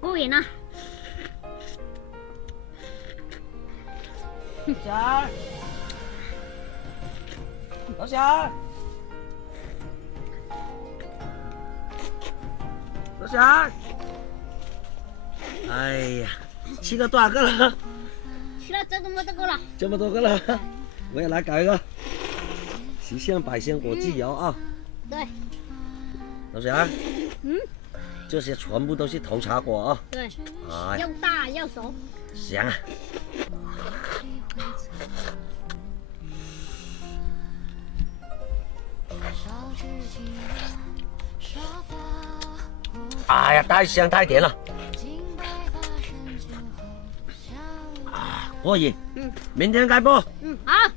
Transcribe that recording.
过瘾啊！仙儿，老仙儿，老仙儿，哎呀，起了多少个了？吃了这么多个了。这么多个了，我也来搞一个西县百鲜果鸡油啊！对，老仙儿，嗯，这些全部都是头茶果啊！对，哎呀，又大又熟。香啊！哎呀，太香太甜了！啊，过瘾。嗯，明天开播。好。